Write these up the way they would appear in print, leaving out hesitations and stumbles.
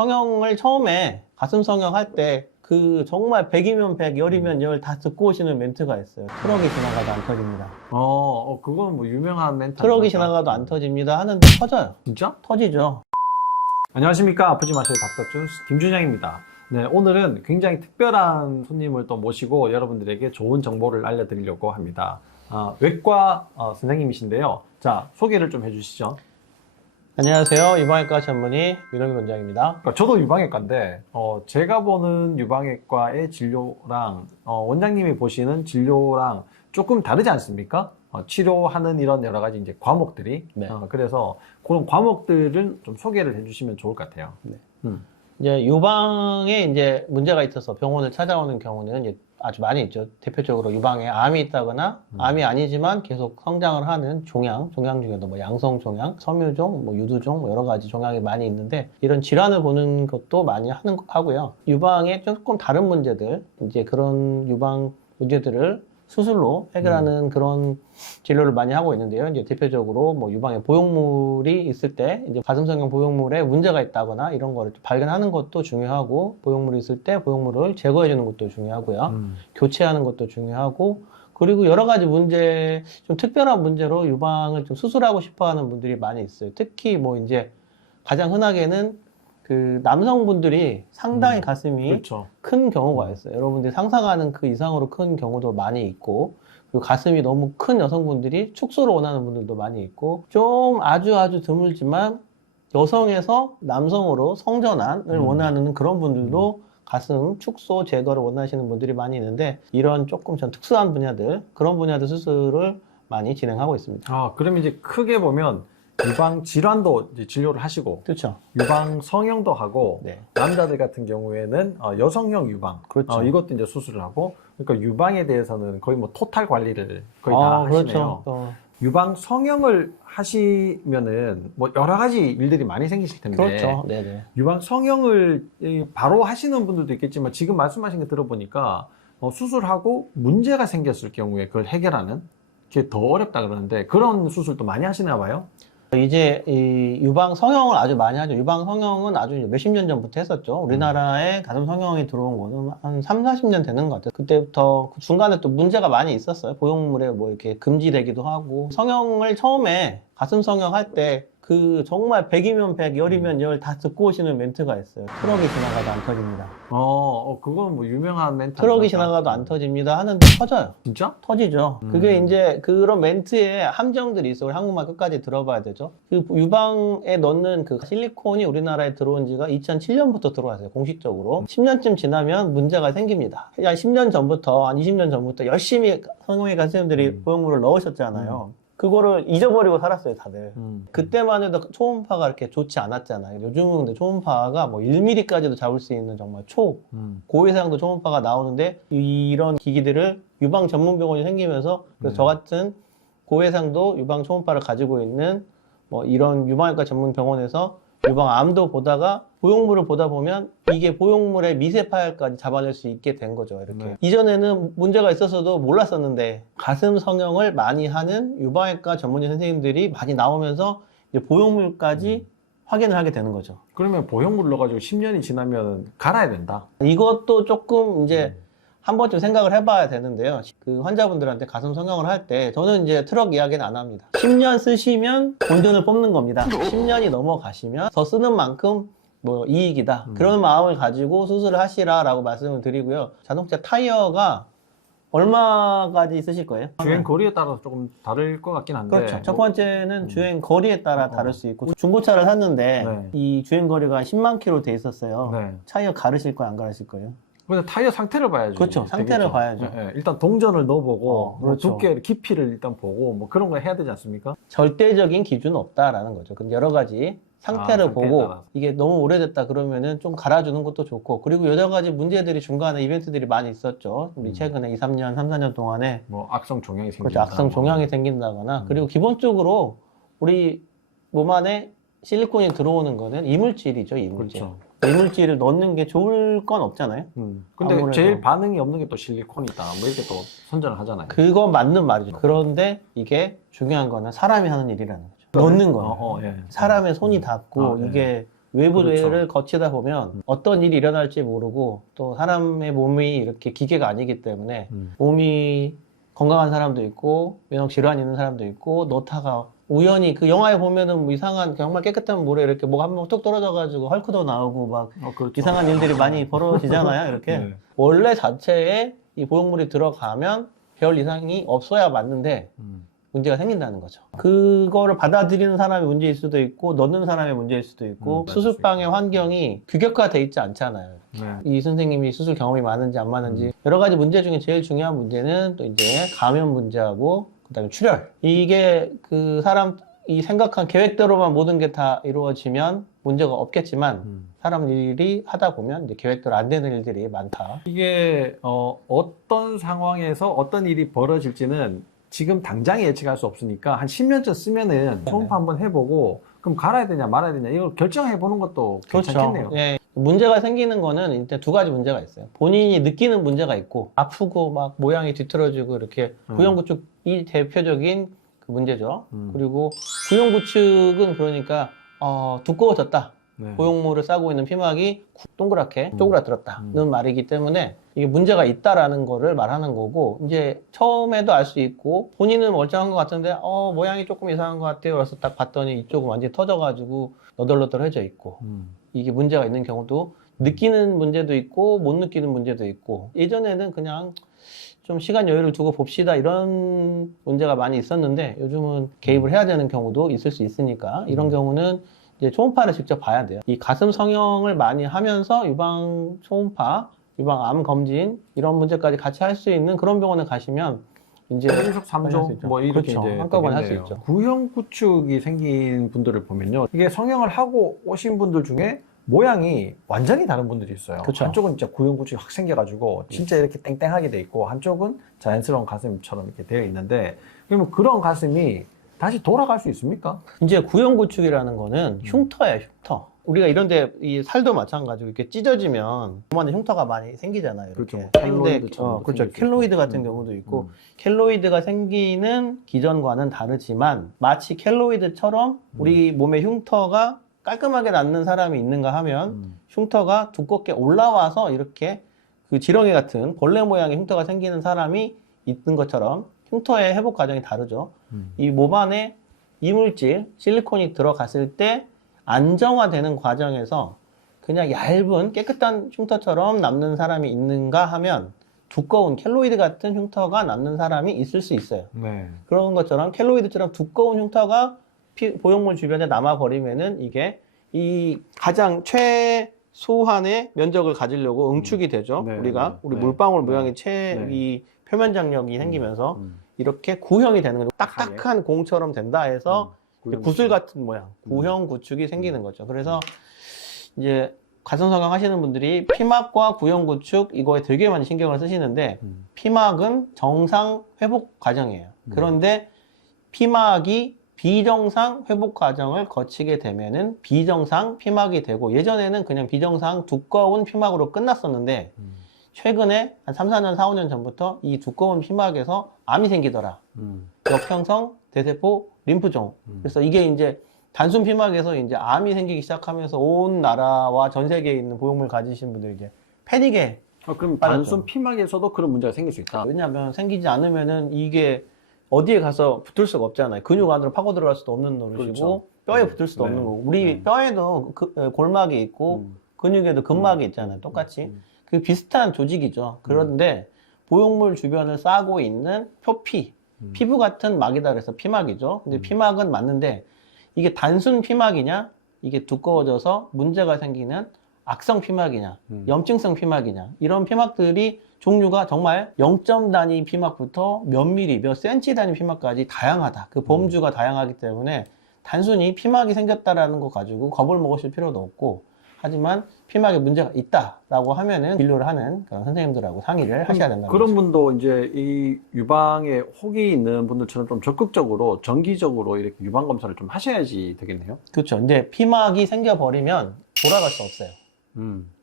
성형을 처음에 가슴 성형할 때 그 정말 100이면 100, 열이면 열 다 듣고 오시는 멘트가 있어요. 트럭이 지나가도 안 터집니다. 그건 뭐 유명한 멘트. 트럭이 아닙니까? 지나가도 안 터집니다 하는데 터져요. 진짜? 터지죠. 안녕하십니까. 아프지 마실 닥터준 김준영입니다. 네, 오늘은 굉장히 특별한 손님을 또 모시고 여러분들에게 좋은 정보를 알려드리려고 합니다. 외과 선생님이신데요. 자, 소개를 좀 해주시죠. 안녕하세요. 유방외과 전문의 민호민 원장입니다. 그러니까 저도 유방외과인데 제가 보는 유방외과의 진료랑 원장님이 보시는 진료랑 조금 다르지 않습니까? 치료하는 이런 여러 가지 이제 과목들이. 네. 그래서 그런 과목들을 좀 소개를 해주시면 좋을 것 같아요. 네. 이제 유방에 이제 문제가 있어서 병원을 찾아오는 경우는 이제 아주 많이 있죠. 대표적으로 유방에 암이 있다거나 암이 아니지만 계속 성장을 하는 종양 중에도 뭐 양성 종양, 섬유종, 뭐 유두종, 뭐 여러 가지 종양이 많이 있는데 이런 질환을 보는 것도 많이 하고요. 유방에 조금 다른 문제들, 이제 그런 유방 문제들을 수술로 해결하는 그런 진료를 많이 하고 있는데요. 이제 대표적으로 뭐 유방에 보형물이 있을 때 이제 가슴 성형 보형물에 문제가 있다거나 이런 거를 발견하는 것도 중요하고, 보형물이 있을 때 보형물을 제거해 주는 것도 중요하고요. 교체하는 것도 중요하고, 그리고 여러 가지 문제, 좀 특별한 문제로 유방을 좀 수술하고 싶어 하는 분들이 많이 있어요. 특히 뭐 이제 가장 흔하게는 그 남성분들이 상당히 가슴이 그렇죠. 큰 경우가 있어요. 여러분들이 상상하는 그 이상으로 큰 경우도 많이 있고, 그리고 가슴이 너무 큰 여성분들이 축소를 원하는 분들도 많이 있고, 좀 아주 드물지만 여성에서 남성으로 성전환을 원하는 그런 분들도 가슴 축소 제거를 원하시는 분들이 많이 있는데, 이런 조금 전 특수한 분야들, 그런 분야들 수술을 많이 진행하고 있습니다. 그럼 이제 크게 보면 유방 질환도 이제 진료를 하시고, 그렇죠. 유방 성형도 하고, 네. 남자들 같은 경우에는 여성형 유방, 그렇죠. 이것도 이제 수술을 하고, 그러니까 유방에 대해서는 거의 뭐 토탈 관리를 거의 다 하시네요. 그렇죠. 유방 성형을 하시면은 뭐 여러 가지 일들이 많이 생기실 텐데, 그렇죠. 네네. 유방 성형을 바로 하시는 분들도 있겠지만 지금 말씀하신 거 들어보니까 수술하고 문제가 생겼을 경우에 그걸 해결하는 게 더 어렵다 그러는데, 그런 수술도 많이 하시나 봐요? 이제 이 유방 성형을 아주 많이 하죠. 유방 성형은 아주 몇십 년 전부터 했었죠. 우리나라에 가슴 성형이 들어온 거는 한 3, 40년 되는 것 같아요. 그때부터 그 중간에 또 문제가 많이 있었어요. 보형물에 뭐 이렇게 금지되기도 하고. 성형을 처음에 가슴 성형할 때 그 정말 100이면 100, 열이면 열 다 듣고 오시는 멘트가 있어요. 트럭이 지나가도 안 터집니다. 그건 뭐 유명한 멘트. 트럭이 아닙니까? 지나가도 안 터집니다 하는데 터져요. 진짜? 터지죠. 그게 이제 그런 멘트에 함정들이 있어. 우리 한국말 끝까지 들어봐야 되죠. 그 유방에 넣는 그 실리콘이 우리나라에 들어온 지가 2007년부터 들어왔어요. 공식적으로. 10년쯤 지나면 문제가 생깁니다. 한 10년 전부터, 한 20년 전부터 열심히 성형외과 선생님들이 보형물을 넣으셨잖아요. 그거를 잊어버리고 살았어요, 다들. 그때만 해도 초음파가 이렇게 좋지 않았잖아요. 요즘은 근데 초음파가 뭐 1mm까지도 잡을 수 있는 정말 고해상도 초음파가 나오는데, 이런 기기들을 유방 전문 병원이 생기면서, 그래서 저 같은 고해상도 유방 초음파를 가지고 있는 뭐 이런 유방외과 전문 병원에서 유방암도 보다가 보형물을 보다 보면 이게 보형물의 미세 파열까지 잡아낼 수 있게 된 거죠. 이렇게. 이전에는 문제가 있었어도 몰랐었는데, 가슴 성형을 많이 하는 유방외과 전문의 선생님들이 많이 나오면서 이제 보형물까지 확인을 하게 되는 거죠. 그러면 보형물 넣어가지고 10년이 지나면 갈아야 된다. 이것도 조금 이제 한 번쯤 생각을 해봐야 되는데요. 그 환자분들한테 가슴 성형을 할 때 저는 이제 트럭 이야기는 안 합니다. 10년 쓰시면 본전을 뽑는 겁니다. 10년이 넘어가시면 더 쓰는 만큼 뭐 이익이다. 그런 마음을 가지고 수술을 하시라라고 말씀을 드리고요. 자동차 타이어가 얼마까지 쓰실 거예요? 주행 거리에 따라서 조금 다를 것 같긴 한데. 그렇죠. 첫 번째는 주행 거리에 따라 다를 수 있고, 중고차를 샀는데 네. 이 주행 거리가 10만 킬로 돼 있었어요. 네. 타이어 가르실 거예요, 안 가르실 거예요? 근데 타이어 상태를 봐야죠. 그렇죠. 상태를 되겠죠. 봐야죠. 네. 일단 동전을 넣어보고, 뭐 그렇죠. 두께, 깊이를 일단 보고, 뭐 그런 거 해야 되지 않습니까? 절대적인 기준은 없다라는 거죠. 근데 여러 가지 상태를 상태에 보고, 따라서. 이게 너무 오래됐다 그러면은 좀 갈아주는 것도 좋고, 그리고 여러 가지 문제들이 중간에 이벤트들이 많이 있었죠. 우리 최근에 2, 3년, 3, 4년 동안에. 뭐 악성 종양이 생긴다. 그렇죠. 악성 종양이 생긴다거나, 그리고 기본적으로 우리 몸 안에 실리콘이 들어오는 거는 이물질이죠, 이물질. 그렇죠. 이물질을 넣는 게 좋을 건 없잖아요. 근데 아무래도. 제일 반응이 없는 게 또 실리콘이다. 뭐 이렇게 또 선전을 하잖아요. 그건 맞는 말이죠. 그런데 이게 중요한 거는 사람이 하는 일이라는 거죠. 넣는 거예요. 예. 사람의 손이 닿고 네. 이게 외부 그렇죠. 조회를 거치다 보면 어떤 일이 일어날지 모르고 또 사람의 몸이 이렇게 기계가 아니기 때문에 몸이 건강한 사람도 있고 면역 질환 있는 사람도 있고 넣다가 우연히 그 영화에 보면은 뭐 이상한 정말 깨끗한 물에 이렇게 뭐가 한 번 툭 떨어져가지고 헐크도 나오고 막 그렇죠. 이상한 일들이 많이 벌어지잖아요. 이렇게 네. 원래 자체에 이 보형물이 들어가면 별 이상이 없어야 맞는데 문제가 생긴다는 거죠. 그거를 받아들이는 사람이 문제일 수도 있고 넣는 사람의 문제일 수도 있고 맞을 수술방의 환경이 규격화돼 있지 않잖아요. 네. 이 선생님이 수술 경험이 많은지 안 많은지 여러 가지 문제 중에 제일 중요한 문제는 또 이제 감염 문제하고 그다음에 출혈. 이게 그 사람이 생각한 계획대로만 모든 게 다 이루어지면 문제가 없겠지만 사람 일이 하다 보면 이제 계획대로 안 되는 일들이 많다. 이게 어떤 상황에서 어떤 일이 벌어질지는 지금 당장 예측할 수 없으니까 한 10년쯤 쓰면은 초음파 한번 해보고 그럼 갈아야 되냐 말아야 되냐 이걸 결정해 보는 것도 괜찮겠네요. 예. 문제가 생기는 거는 일단 두 가지 문제가 있어요. 본인이 느끼는 문제가 있고 아프고 막 모양이 뒤틀어지고 이렇게 구형구축이 대표적인 그 문제죠. 그리고 구형구축은 그러니까 두꺼워졌다. 네. 고용물을 싸고 있는 피막이 동그랗게 쪼그라들었다는 말이기 때문에 이게 문제가 있다라는 거를 말하는 거고 이제 처음에도 알 수 있고 본인은 멀쩡한 것 같은데 모양이 조금 이상한 것 같아요. 그래서 딱 봤더니 이쪽은 완전히 터져가지고 너덜너덜해져 있고 이게 문제가 있는 경우도 느끼는 문제도 있고 못 느끼는 문제도 있고 예전에는 그냥 좀 시간 여유를 두고 봅시다 이런 문제가 많이 있었는데 요즘은 개입을 해야 되는 경우도 있을 수 있으니까 이런 경우는 이제 초음파를 직접 봐야 돼요. 이 가슴 성형을 많이 하면서 유방 초음파, 유방 암 검진 이런 문제까지 같이 할 수 있는 그런 병원에 가시면 이제 일석삼조 뭐 이렇게 그렇죠. 이제 한꺼번에 할 수 되겠네요. 있죠. 구형 구축이 생긴 분들을 보면요, 이게 성형을 하고 오신 분들 중에 모양이 완전히 다른 분들이 있어요. 그렇죠. 한쪽은 진짜 구형 구축이 확 생겨가지고 진짜 이렇게 땡땡하게 돼 있고 한쪽은 자연스러운 가슴처럼 이렇게 되어 있는데 그러면 그런 가슴이 다시 돌아갈 수 있습니까? 이제 구형구축이라는 거는 흉터예요, 흉터. 우리가 이런데 이 살도 마찬가지고 이렇게 찢어지면 몸안에 흉터가 많이 생기잖아요. 이렇게. 그렇죠. 근데 켈로이드처럼 그렇죠. 생길 수 켈로이드 있고. 같은 경우도 있고 켈로이드가 생기는 기전과는 다르지만 마치 켈로이드처럼 우리 몸에 흉터가 깔끔하게 낫는 사람이 있는가 하면 흉터가 두껍게 올라와서 이렇게 그 지렁이 같은 벌레 모양의 흉터가 생기는 사람이 있는 것처럼 흉터의 회복 과정이 다르죠. 이 몸 안에 이물질, 실리콘이 들어갔을 때 안정화되는 과정에서 그냥 얇은 깨끗한 흉터처럼 남는 사람이 있는가 하면 두꺼운 켈로이드 같은 흉터가 남는 사람이 있을 수 있어요. 네. 그런 것처럼 켈로이드처럼 두꺼운 흉터가 보형물 주변에 남아버리면은 이게 이 가장 최소한의 면적을 가지려고 응축이 되죠. 네, 우리 네, 물방울 네, 모양의 이 표면 장력이 생기면서 이렇게 구형이 되는 거죠. 딱딱한 공처럼 된다 해서 구슬 같은 모양, 구형 구축이 생기는 거죠. 그래서 이제 가슴 성형 하시는 분들이 피막과 구형 구축 이거에 되게 많이 신경을 쓰시는데 피막은 정상 회복 과정이에요. 그런데 피막이 비정상 회복 과정을 거치게 되면은 비정상 피막이 되고 예전에는 그냥 비정상 두꺼운 피막으로 끝났었는데 최근에 한 3, 4년, 4, 5년 전부터 이 두꺼운 피막에서 암이 생기더라. 역형성 대세포 림프종. 그래서 이게 이제 단순 피막에서 이제 암이 생기기 시작하면서 온 나라와 전 세계에 있는 보형물 가지신 분들이 이제 패닉에 그럼 빠졌죠. 단순 피막에서도 그런 문제가 생길 수 있다. 왜냐하면 생기지 않으면은 이게 어디에 가서 붙을 수가 없잖아요. 근육 안으로 파고 들어갈 수도 없는 노릇이고 그렇죠. 뼈에 네. 붙을 수도 네. 없는 거고 우리 뼈에도 골막이 있고 근육에도 근막이 있잖아요. 똑같이 그 비슷한 조직이죠. 그런데 보형물 주변을 싸고 있는 표피, 피부 같은 막이다 그래서 피막이죠. 근데 피막은 맞는데 이게 단순 피막이냐, 이게 두꺼워져서 문제가 생기는 악성 피막이냐, 염증성 피막이냐 이런 피막들이 종류가 정말 0점 단위 피막부터 몇 미리, 몇 센치 단위 피막까지 다양하다. 그 범주가 다양하기 때문에 단순히 피막이 생겼다라는 거 가지고 겁을 먹으실 필요도 없고 하지만 피막에 문제가 있다라고 하면은 진료를 하는 그런 선생님들하고 상의를 하셔야 된다. 그런 분도 이제 이 유방에 혹이 있는 분들처럼 좀 적극적으로 정기적으로 이렇게 유방 검사를 좀 하셔야지 되겠네요. 그렇죠. 근데 피막이 생겨버리면 돌아갈 수 없어요.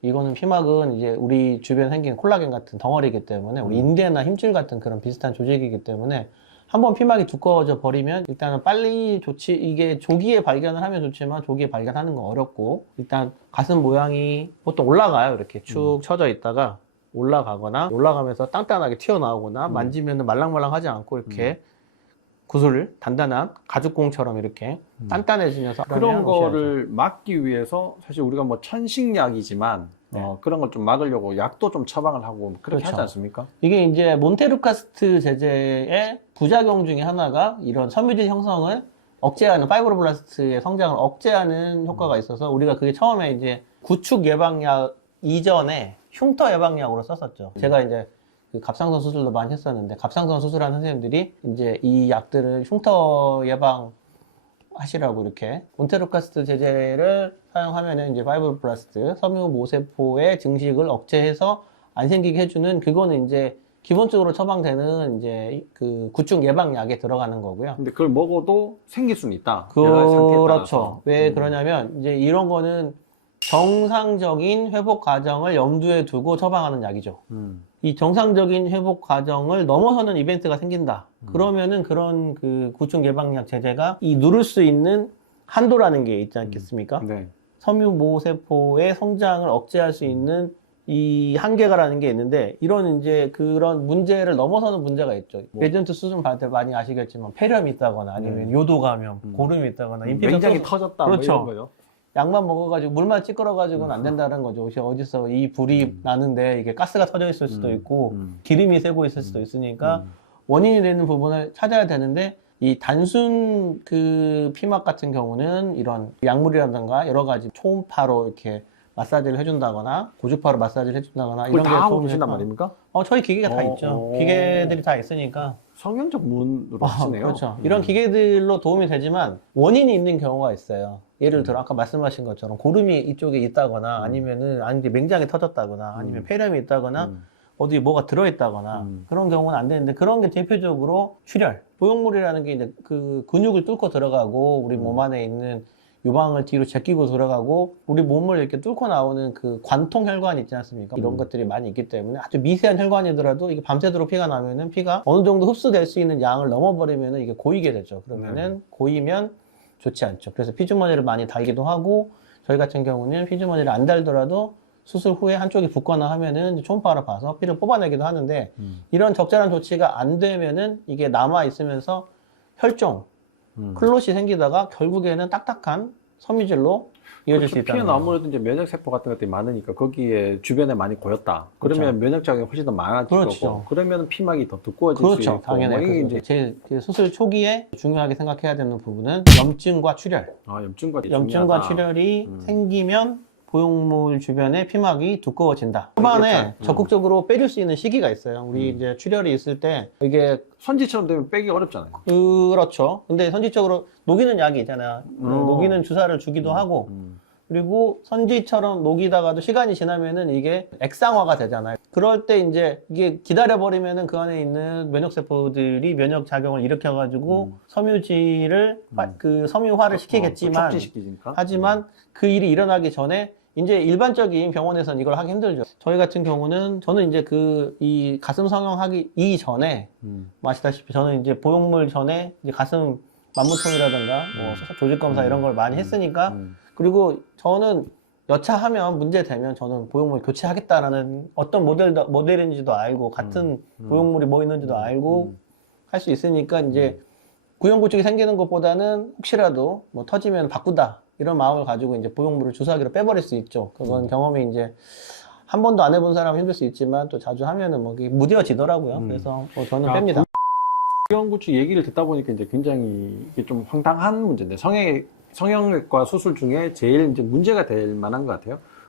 이거는 피막은 이제 우리 주변에 생긴 콜라겐 같은 덩어리이기 때문에 우리 인대나 힘줄 같은 그런 비슷한 조직이기 때문에 한번 피막이 두꺼워져 버리면 일단은 빨리 좋지, 이게 조기에 발견을 하면 좋지만 조기에 발견하는 건 어렵고, 일단 가슴 모양이 보통 올라가요. 이렇게 축 처져 있다가 올라가거나 올라가면서 단단하게 튀어나오거나 만지면 말랑말랑하지 않고 이렇게 구슬 단단한 가죽공처럼 이렇게 단단해지면서 그런 무시하죠. 거를 막기 위해서 사실 우리가 뭐 천식약이지만 그런 걸 좀 막으려고 약도 좀 처방을 하고 그렇게 그렇죠. 하지 않습니까? 이게 이제 몬테루카스트 제제의 부작용 중에 하나가 이런 섬유질 형성을 억제하는, 파이브로블라스트의 성장을 억제하는 효과가 있어서 우리가 그게 처음에 이제 구축 예방약 이전에 흉터 예방약으로 썼었죠. 제가 이제 그 갑상선 수술도 많이 했었는데, 갑상선 수술한 선생님들이 이제 이 약들을 흉터 예방 하시라고 이렇게 몬테루카스트 제제를 사용하면은 이제 파이브로블라스트 섬유 모세포의 증식을 억제해서 안 생기게 해주는, 그거는 이제 기본적으로 처방되는 이제 그 구축 예방약에 들어가는 거고요. 근데 그걸 먹어도 생길 수는 있다. 여러 가지 상태에 그렇죠. 따라서. 왜 그러냐면 이제 이런 거는 정상적인 회복 과정을 염두에 두고 처방하는 약이죠. 이 정상적인 회복 과정을 넘어서는 이벤트가 생긴다. 그러면은 그런 그 구축 예방약 제제가 이 누를 수 있는 한도라는 게 있지 않겠습니까? 네. 섬유 모세포의 성장을 억제할 수 있는 이 한계가라는 게 있는데, 이런 이제 그런 문제를 넘어서는 문제가 있죠. 레전트 수술 받을 때 많이 아시겠지만 폐렴이 있다거나 아니면 요도 감염, 고름이 있다거나 굉장히 터졌다. 그렇죠. 뭐 이런 거요. 약만 먹어가지고 물만 찌그러가지고는 안 된다는 거죠. 혹시 어디서 이 불이 나는데 이게 가스가 터져 있을 수도 있고 기름이 새고 있을 수도 있으니까 원인이 되는 부분을 찾아야 되는데, 이 단순 그 피막 같은 경우는 이런 약물이라든가 여러 가지 초음파로 이렇게 마사지를 해준다거나 고주파로 마사지를 해준다거나 그걸 이런 다 게 하고 도움이 계신단 돼서- 말입니까? 저희 기계가 다 있죠. 기계들이 다 있으니까. 성형 전문으로 하시네요. 그렇죠. 이런 기계들로 도움이 되지만 원인이 있는 경우가 있어요. 예를 들어 아까 말씀하신 것처럼 고름이 이쪽에 있다거나 아니면은 아니 맹장이 터졌다거나 아니면 폐렴이 있다거나 어디 뭐가 들어있다거나 그런 경우는 안 되는데, 그런 게 대표적으로 출혈, 보형물이라는 게 이제 그 근육을 뚫고 들어가고 우리 몸 안에 있는 유방을 뒤로 제끼고 들어가고 우리 몸을 이렇게 뚫고 나오는 그 관통 혈관 있지 않습니까? 이런 것들이 많이 있기 때문에 아주 미세한 혈관이더라도 이게 밤새도록 피가 나면은 피가 어느 정도 흡수될 수 있는 양을 넘어버리면은 이게 고이게 되죠. 그러면은 고이면 좋지 않죠. 그래서 피주머니를 많이 달기도 하고, 저희 같은 경우는 피주머니를 안 달더라도 수술 후에 한쪽이 붓거나 하면은 초음파를 봐서 피를 뽑아내기도 하는데, 이런 적절한 조치가 안 되면은 이게 남아 있으면서 혈종, 클롯이 생기다가 결국에는 딱딱한 섬유질로 이어질 수 있다는 피는 거죠. 아무래도 이제 면역세포 같은 것들이 많으니까 거기에 주변에 많이 고였다. 그러면 면역작용이 훨씬 더 많아질 그렇죠. 거고, 그러면 피막이 더 두꺼워질 수 그렇죠. 있고. 당연히. 뭐 이게 이제 제일 그 수술 초기에 중요하게 생각해야 되는 부분은 염증과 출혈. 염증과 염증과 중요하다. 출혈이 생기면 보형물 주변에 피막이 두꺼워진다. 초반에 적극적으로 빼줄 수 있는 시기가 있어요. 우리 이제 출혈이 있을 때 이게 선지처럼 되면 빼기 어렵잖아요. 그렇죠. 근데 선지적으로 녹이는 약이 있잖아요. 녹이는 주사를 주기도 하고, 그리고 선지처럼 녹이다가도 시간이 지나면은 이게 액상화가 되잖아요. 그럴 때 이제 이게 기다려버리면은 그 안에 있는 면역세포들이 면역작용을 일으켜가지고 섬유질을 그 섬유화를 시키겠지만, 촉진시키니까. 하지만 그 일이 일어나기 전에 이제 일반적인 병원에서는 이걸 하기 힘들죠. 저희 같은 경우는 저는 이제 이 가슴 성형하기 이전에 아시다시피 저는 이제 보형물 전에 이제 가슴 만무통이라든가 뭐 조직 검사 이런 걸 많이 했으니까, 그리고 저는 여차하면 문제 되면 저는 보형물 교체하겠다라는 어떤 모델인지도 알고 같은 보형물이 뭐 있는지도 알고 할 수 있으니까 이제 구형구축이 생기는 것보다는 혹시라도 뭐 터지면 바꾸다 이런 마음을 가지고 이제 보형물을 주사기로 빼버릴 수 있죠. 그건 경험이 이제 한 번도 안 해본 사람은 힘들 수 있지만 또 자주 하면은 뭐 이게 무뎌지더라고요. 그래서 뭐 저는 뺍니다. 구형구축 얘기를 듣다 보니까 이제 굉장히 이게 좀 황당한 문제인데, 성형외과 수술 중에 제일 이제 문제가 될 만한 것 같아요.